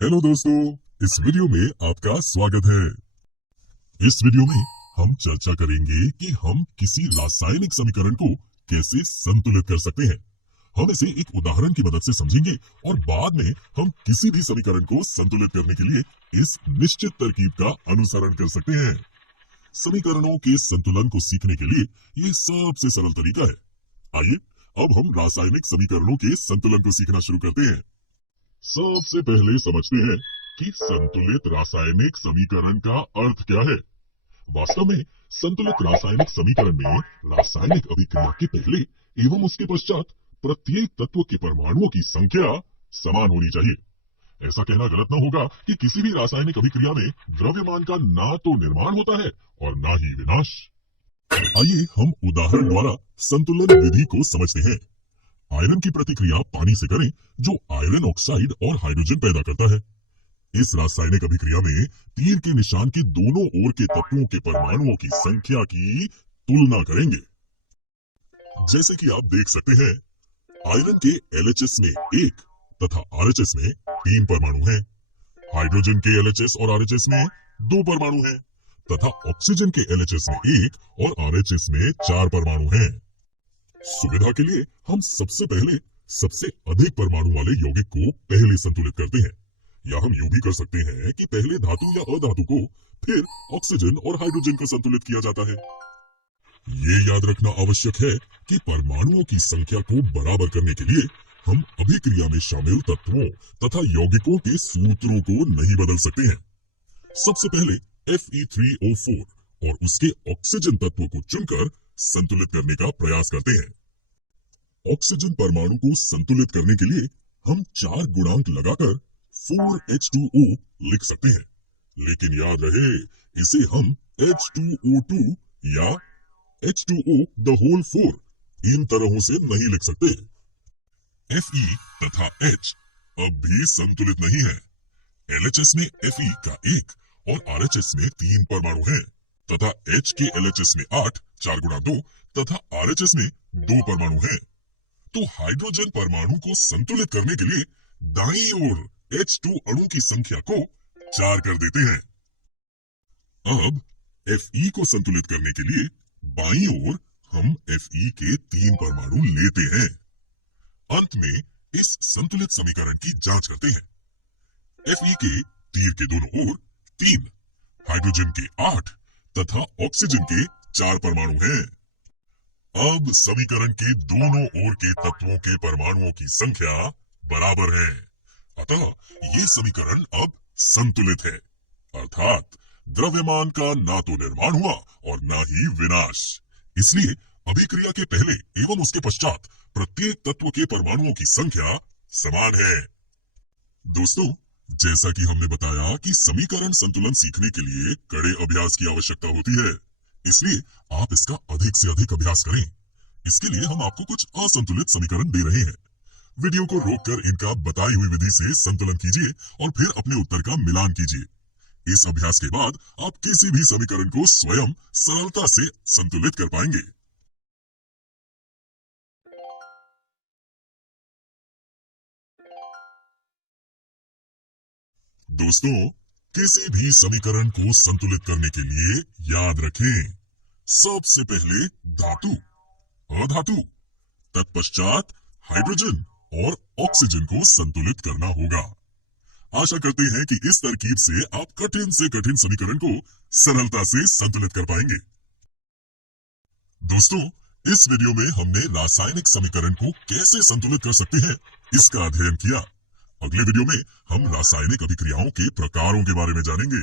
Hello दोस्तों, इस video में आपका स्वागत है। इस वीडियो में हम चर्चा करेंगे कि हम किसी रासायनिक समीकरण को कैसे संतुलित कर सकते हैं। हम इसे एक उदाहरण की मदद से समझेंगे और बाद में हम किसी भी समीकरण को संतुलित करने के लिए इस निश्चित तरकीब का अनुसरण कर सकते हैं। समीकरणों के संतुलन को सीखने के लिए यह सबसे सरल तरीका है। आइए अब हम रासायनिक समीकरणों के संतुलन को सीखना शुरू करते हैं। सबसे पहले समझते हैं कि संतुलित रासायनिक समीकरण का अर्थ क्या है। वास्तव में संतुलित रासायनिक समीकरण में रासायनिक अभिक्रिया के पहले एवं उसके पश्चात प्रत्येक तत्व के परमाणुओं की संख्या समान होनी चाहिए। ऐसा कहना गलत न होगा कि किसी भी रासायनिक अभिक्रिया में द्रव्यमान का ना तो निर्माण होता है और ना ही विनाश। आइए हम उदाहरण द्वारा संतुलन विधि को समझते हैं। आयरन की प्रतिक्रिया पानी से करें जो आयरन ऑक्साइड और हाइड्रोजन पैदा करता है। इस रासायनिक अभिक्रिया में तीर के निशान के दोनों ओर के तत्वों के परमाणुओं की संख्या की तुलना करेंगे। जैसे कि आप देख सकते हैं, आयरन के LHS में 1 तथा RHS में 3 परमाणु हैं। हाइड्रोजन के LHS और RHS में 2 परमाणु हैं तथा ऑक्सीजन के LHS में 1 और RHS में 4 परमाणु हैं। सुविधा के लिए हम सबसे पहले सबसे अधिक परमाणु वाले यौगिक को पहले संतुलित करते हैं, या हम यूं भी कर सकते हैं कि पहले धातु या अधातु को, फिर ऑक्सीजन और हाइड्रोजन को संतुलित किया जाता है। ये याद रखना आवश्यक है कि परमाणुओं की संख्या को बराबर करने के लिए हम अभिक्रिया में शामिल तत्वों तथा यौगिकों के सूत्रों को नहीं बदल सकते हैं। सबसे पहले Fe3O4 और उसके ऑक्सीजन तत्व को चुनकर संतुलित करने का प्रयास करते हैं। ऑक्सीजन परमाणु को संतुलित करने के लिए हम 4 गुणांक लगाकर 4H2O लिख सकते हैं, लेकिन याद रहे इसे हम H2O2 या H2O the whole 4 इन तरहों से नहीं लिख सकते। Fe तथा H अब भी संतुलित नहीं है। LHS में Fe का 1 और RHS में 3 परमाणु हैं तथा H के LHS में 8 4 गुणा 2 तथा RHS में 2 परमाणु हैं। तो हाइड्रोजन परमाणु को संतुलित करने के लिए दाईं ओर H2 अणु की संख्या को 4 कर देते हैं। अब Fe को संतुलित करने के लिए बाईं ओर हम Fe के 3 परमाणु लेते हैं। अंत में इस संतुलित समीकरण की जांच करते हैं। Fe के तीर के दोनों ओर 3, हाइड्रोजन के 8 तथा ऑक्सीजन के 4 परमाणु हैं। अब समीकरण के दोनों ओर के तत्वों के परमाणुओं की संख्या बराबर है, अतः ये समीकरण अब संतुलित है, अर्थात द्रव्यमान का ना तो निर्माण हुआ और ना ही विनाश। इसलिए अभिक्रिया के पहले एवं उसके पश्चात प्रत्येक तत्व के परमाणुओं की संख्या समान है। दोस्तों, जैसा कि हमने बताया कि समीकरण संतुलन सीखने के लिए कड़े अभ्यास की आवश्यकता होती है, इसलिए आप इसका अधिक से अधिक अभ्यास करें। इसके लिए हम आपको कुछ असंतुलित समीकरण दे रहे हैं। वीडियो को रोककर इनका बताई हुई विधि से संतुलन कीजिए और फिर अपने उत्तर का मिलान कीजिए। इस अभ्यास के बाद आप किसी भी समीकरण को स्वयं सरलता से संतुलित कर पाएंगे। दोस्तों, किसी भी समीकरण को संतुलित करने के लिए याद रखें, सबसे पहले धातु, अधातु, तत्पश्चात हाइड्रोजन और ऑक्सीजन को संतुलित करना होगा। आशा करते हैं कि इस तरकीब से आप कठिन से कठिन समीकरण को सरलता से संतुलित कर पाएंगे। दोस्तों, इस वीडियो में हमने रासायनिक समीकरण को कैसे संतुलित कर सकते हैं इसका अध्ययन किया। अगले वीडियो में हम रासायनिक अभिक्रियाओं के प्रकारों के बारे में जानेंगे।